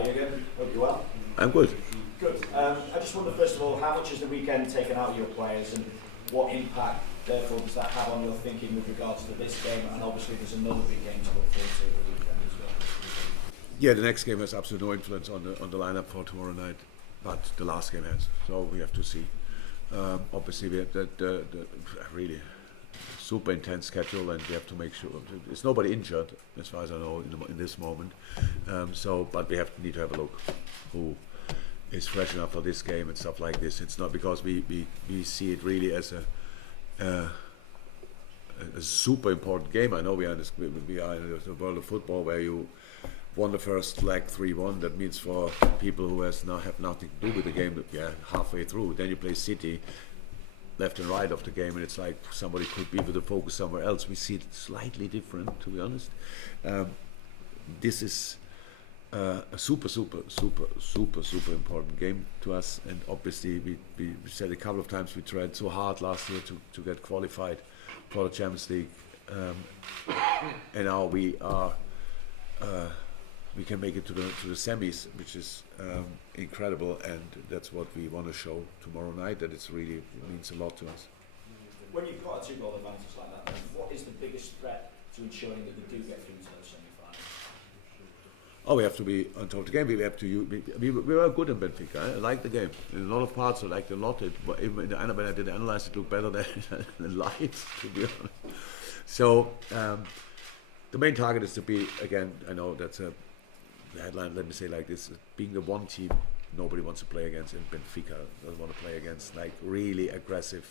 Hi Jurgen, hope you're well. I'm good. Good. I just wonder first of all, how much has the weekend taken out of your players and what impact therefore does that have on your thinking with regards to this game, and obviously there's another big game to look forward to the weekend as well. Yeah, the next game has absolutely no influence on the lineup for tomorrow night, but the last game has. So we have to see. Obviously, we have the really super intense schedule, and we have to make sure there's nobody injured, as far as I know, in this moment. But we need to have a look who is fresh enough for this game and stuff like this. It's not because we see it really as a super important game. I know we are in the world of football where you won the first leg 3-1. That means for people who have nothing to do with the game, halfway through, then you play City left and right of the game, and it's like somebody could be with the focus somewhere else. We see it slightly different, to be honest. This is a super important game to us, and obviously we said a couple of times we tried so hard last year to get qualified for the Champions League, and now we are we can make it to the semis, which is incredible, and that's what we want to show tomorrow night. That it means a lot to us. When you've got a 2-goal advantage like that, then what is the biggest threat to ensuring that they do get through to those semi-finals? Oh, we have to be on top of the game. We have to. We were good in Benfica. I like the game. In a lot of parts, I liked it a lot. Even when I did analyze, it looked better than live, to be honest. So the main target is to be, again, I know that's a headline. Let me say like this: being the one team nobody wants to play against, in Benfica doesn't want to play against, like really aggressive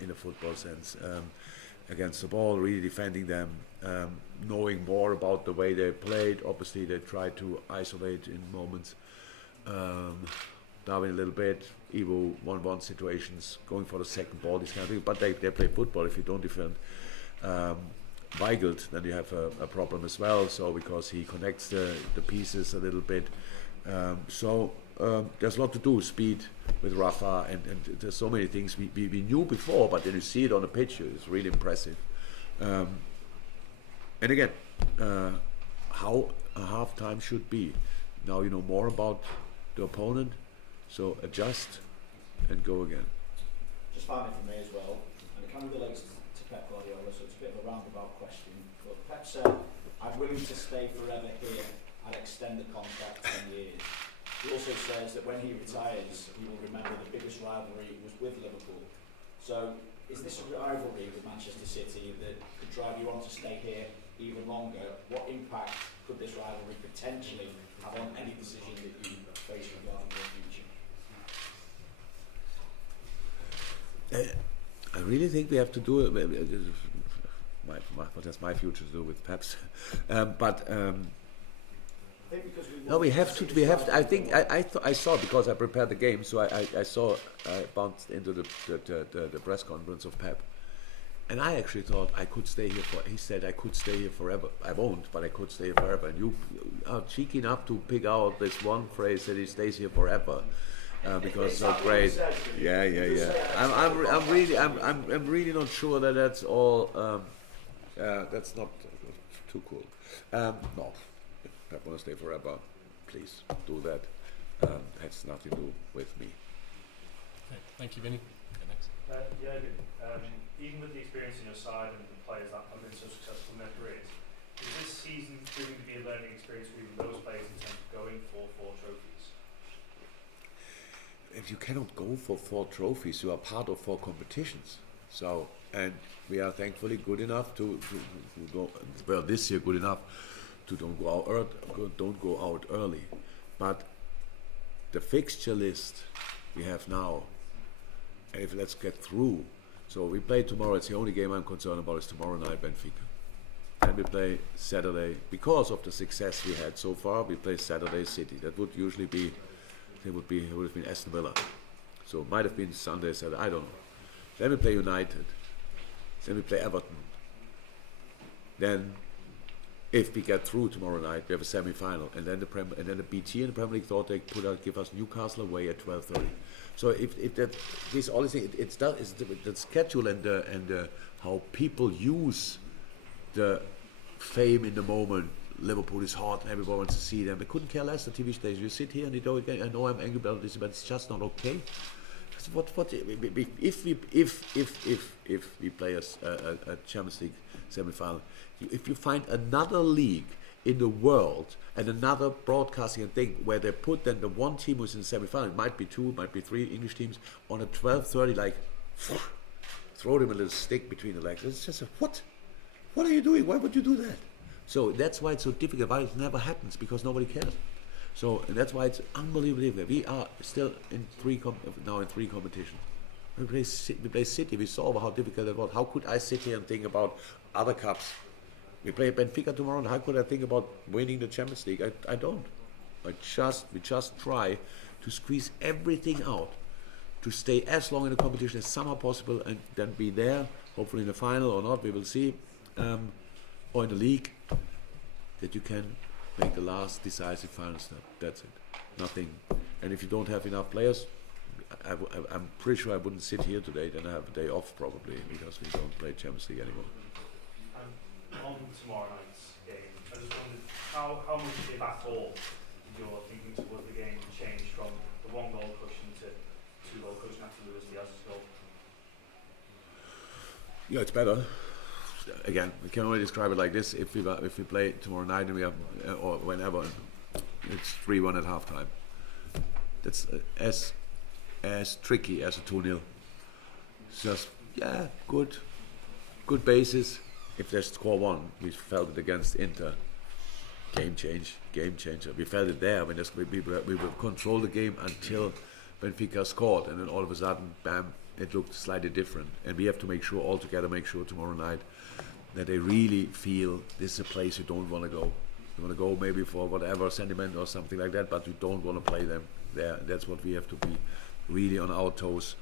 in a football sense. Against the ball, really defending them, knowing more about the way they played. Obviously, they tried to isolate in moments. Darwin a little bit, Evo 1-1 situations, going for the second ball, these kind of things. But they play football. If you don't defend Weigelt, then you have a problem as well. So because he connects the pieces a little bit. There's a lot to do, speed with Rafa, and there's so many things we knew before, but then you see it on the pitch, it's really impressive. And again, how a half time should be. Now you know more about the opponent, so adjust and go again. Just finally for me as well, and it kind of relates to Pep Guardiola, so it's a bit of a roundabout question, but Pep said, I'm willing to stay forever here, I'd extend the contract 10 years. He also says that when he retires, he will remember the biggest rivalry was with Liverpool. So, is this a rivalry with Manchester City that could drive you on to stay here even longer? What impact could this rivalry potentially have on any decision that you face regarding your future? I really think we have to do it. What has my future to do with Pep's? No, we have to. We have to. I think I saw, because I prepared the game, so I bounced into the press conference of Pep, and I actually thought I could stay here he said I could stay here forever. I won't, but I could stay here forever. And you are cheeky enough to pick out this one phrase that he stays here forever, because it's so great. Yeah. I'm really not sure that that's all. That's not too cool. No. If I want to stay forever, please do that. Has nothing to do with me. Okay, thank you, Vinny. Next. Jurgen, even with the experience on your side and the players that have been so successful in their careers, is this season proving to be a learning experience for even those players in terms of going for 4 trophies? If you cannot go for 4 trophies, you are part of 4 competitions. So, and we are thankfully good enough to go. Well, this year good enough to don't go out early, but the fixture list we have now, and if let's get through. So we play tomorrow. It's the only game I'm concerned about is tomorrow night, Benfica. And we play Saturday, because of the success we had so far. We play Saturday City. That would usually be, it would have been Aston Villa. So it might have been Sunday, Saturday. I don't know. Then we play United. Then we play Everton. Then, if we get through tomorrow night, we have a semi-final, and then the BT and the Premier League thought they could give us Newcastle away at 12:30. So if that this all it's the schedule and how people use the fame in the moment Liverpool is hot and everybody wants to see them. They couldn't care less, the TV station. You sit here and you go, okay, I know I'm angry about this, but it's just not okay. If we play a Champions League semi-final, if you find another league in the world and another broadcasting thing where they put then the one team who's in the semi-final, it might be two, it might be three English teams, on a 12:30, like throw them a little stick between the legs. It's just what are you doing? Why would you do that? So that's why it's so difficult, why it never happens, because nobody cares. So that's why it's unbelievable. We are still in three competitions. We play City. We saw how difficult it was. How could I sit here and think about other cups? We play Benfica tomorrow, and how could I think about winning the Champions League? I don't. We just try to squeeze everything out, to stay as long in the competition as somehow possible, and then be there, hopefully in the final or not, we will see, or in the league, that you can make the last decisive final step. That's it. Nothing. And if you don't have enough players, I'm pretty sure I wouldn't sit here today. Then I have a day off probably, because we don't play Champions League anymore. On tomorrow night's game, I just wondered how much, if at all, you're thinking towards the game changed from the 1-goal cushion to 2-goal cushion after Diaz's goal? Yeah, it's better. Again, we can only describe it like this. If we play tomorrow night and we have, or whenever, it's 3-1 at halftime. That's as tricky as a 2-0. It's just, good basis. If they score one, we felt it against Inter. Game changer. We felt it there. We will control the game until Benfica scored, and then all of a sudden, bam, it looked slightly different. And we have to make sure tomorrow night that they really feel this is a place you don't want to go. You want to go maybe for whatever sentiment or something like that, but you don't want to play them there. That's what we have to be, really on our toes,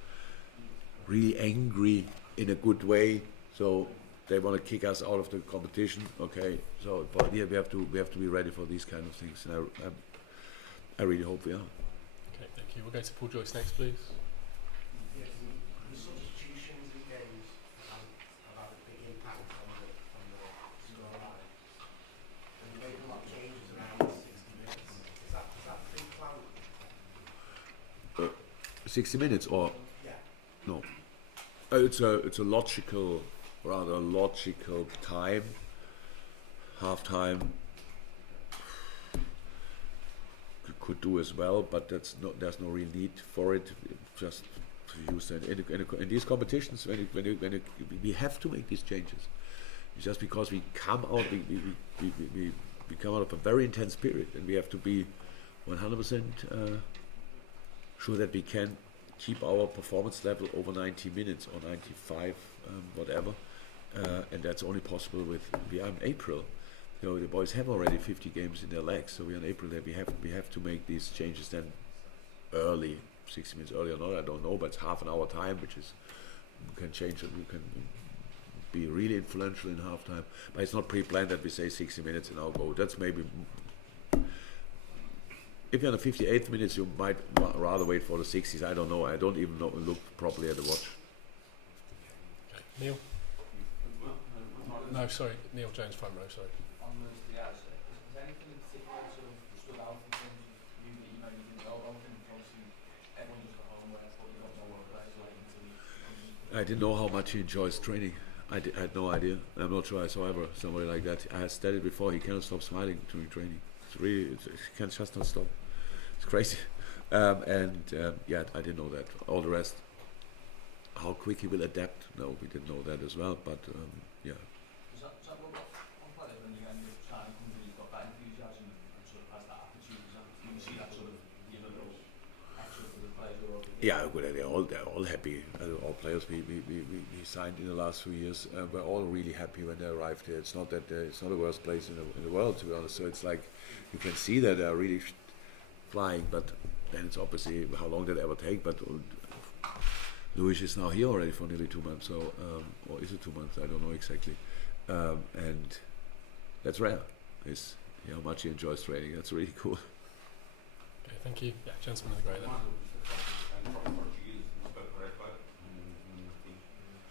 really angry in a good way. So they want to kick us out of the competition. Okay, so but yeah, we have to be ready for these kind of things, and I really hope we are. Okay, thank you. We'll go to Paul Joyce next, please. Yes, the substitutions in games have had a big impact on the scoreline. And you make a lot of changes around 60 minutes. Is that pre-planned? 60 minutes or Yeah. no? It's a rather logical time. Half-time could do as well, but there's no real need for it. Just to use that in these competitions, when we have to make these changes. It's just because we come out of a very intense period, and we have to be 100% sure that we can keep our performance level over 90 minutes or 95, whatever. And that's only possible we are in April. You know, the boys have already 50 games in their legs, so we're in April. That we have to make these changes then early, 60 minutes early or not, I don't know, but it's half an hour time, which is you can change it. You can be really influential in halftime, but it's not pre-planned that we say 60 minutes and I'll go. That's maybe. If you're on the 58th minutes, you might rather wait for the 60s. I don't know. I don't even look properly at the watch. Okay. Neil? No, sorry. Neil Jones, front row, sorry. On the Diaz, is there anything in particular that sort of stood out in terms of you that you maybe didn't know about? And obviously, everyone just got home where but you don't know what players like until you. I didn't know how much he enjoys training. I had no idea. I'm not sure I saw ever somebody like that. I had said it before. He cannot stop smiling during training. It's really, he can just not stop. It's crazy. Yeah, I didn't know that. All the rest, how quick he will adapt. No, we didn't know that as well. But yeah. Does that rub off on players when you get your signing company, you've got that enthusiasm and sort of has that attitude? Do you see that sort of, you know, little extra for the players who are over here? Yeah, good. They're all happy. All players we signed in the last few years were all really happy when they arrived here. It's not that it's not the worst place in the world, to be honest. So it's like you can see that they're really flying, but then it's obviously how long did it ever take. But Luis is now here already for nearly 2 months, so or is it 2 months? I don't know exactly. And that's rare. Is how much he enjoys training. That's really cool. Okay, thank you. Yeah, gentleman in the grey then.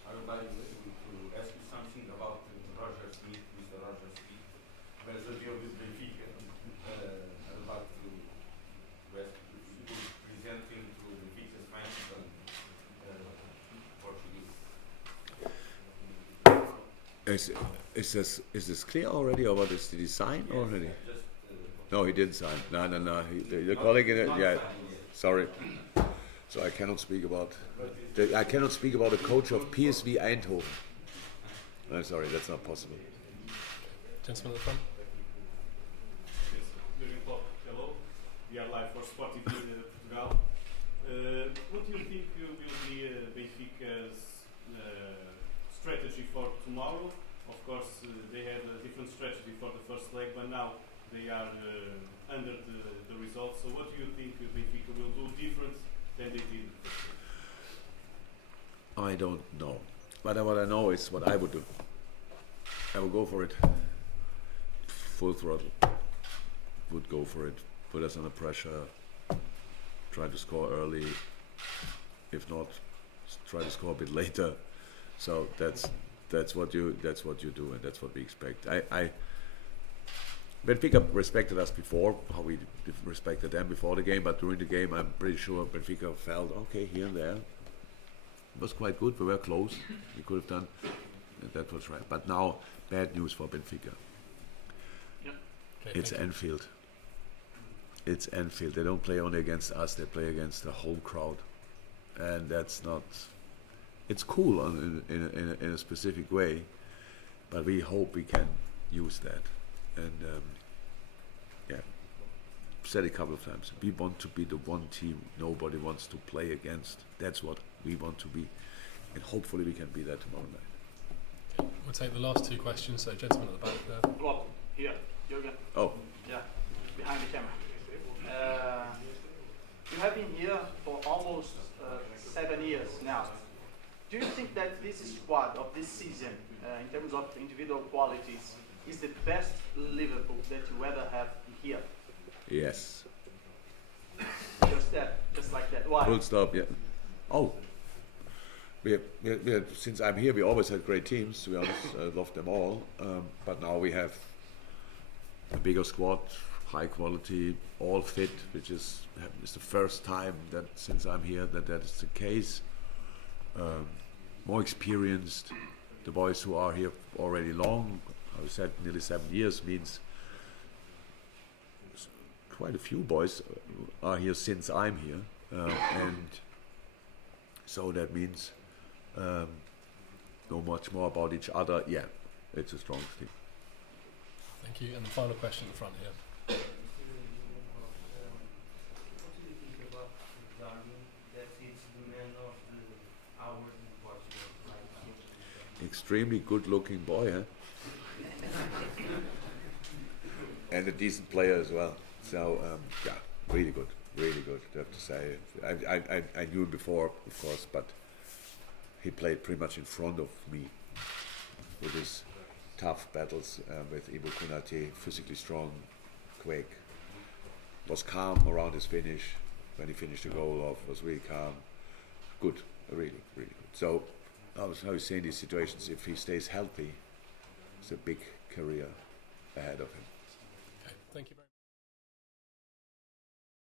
I would like to ask you something about Roger Smith, Mr. Roger Smith. Where's the deal with Is this clear already, or what is the design already? No, he didn't sign. No. Your colleague in it, yeah. Sorry. So I cannot speak about. I cannot speak about the coach of PSV Eindhoven. I'm sorry, that's not possible. Gentleman at the front. Jurgen Klopp, hello. We are live for Sport TV Portugal. What do you think will be Benfica's strategy for tomorrow? Of course, they had a different strategy for the first leg, but now they are under the results. So what do you think Benfica will do different than they did? I don't know. But what I know is what I would do. I would go for it. Full throttle. Would go for it. Put us under pressure. Try to score early. If not, try to score a bit later. So that's what you do, and that's what we expect. Benfica respected us before, how we respected them before the game, but during the game I'm pretty sure Benfica felt okay here and there. It was quite good, we were close, we could have done, and that was right. But now, bad news for Benfica. Okay, It's Anfield. It's Anfield. They don't play only against us, they play against the home crowd. And that's not... It's cool in a specific way, but we hope we can use that. And yeah, said a couple of times, we want to be the one team nobody wants to play against. That's what we want to be, and hopefully we can be that tomorrow night. Okay, we'll take the last two questions. So, gentleman at the back there. Klopp, here, Jurgen. Oh, Yeah, behind the camera. You have been here for almost 7 years now. Do you think that this squad of this season, in terms of individual qualities, is the best Liverpool that you ever have here? yes. Just that, just like that. Why? Full stop, yeah. Oh, we have, since I'm here, we always had great teams, to be honest. I love them all. But now we have a bigger squad, high quality, all fit, which is the first time that since I'm here that is the case. More experienced. The boys who are here already long, I said nearly 7 years, means quite a few boys are here since I'm here, and so that means know much more about each other. Yeah, it's a strong team. Thank you. And the final question at the front here. What do you think about Darwin, that it's the man of the hour in Portugal? Extremely good-looking boy, huh? And a decent player as well. So yeah, really good, I have to say. I knew him before, of course, but he played pretty much in front of me with his tough battles with Ibu Kunate, physically strong, quick. Was calm around his finish. When he finished the goal off, was really calm. Good, really good. So I was saying these situations, if he stays healthy, it's a big career ahead of him. Okay, thank you very much.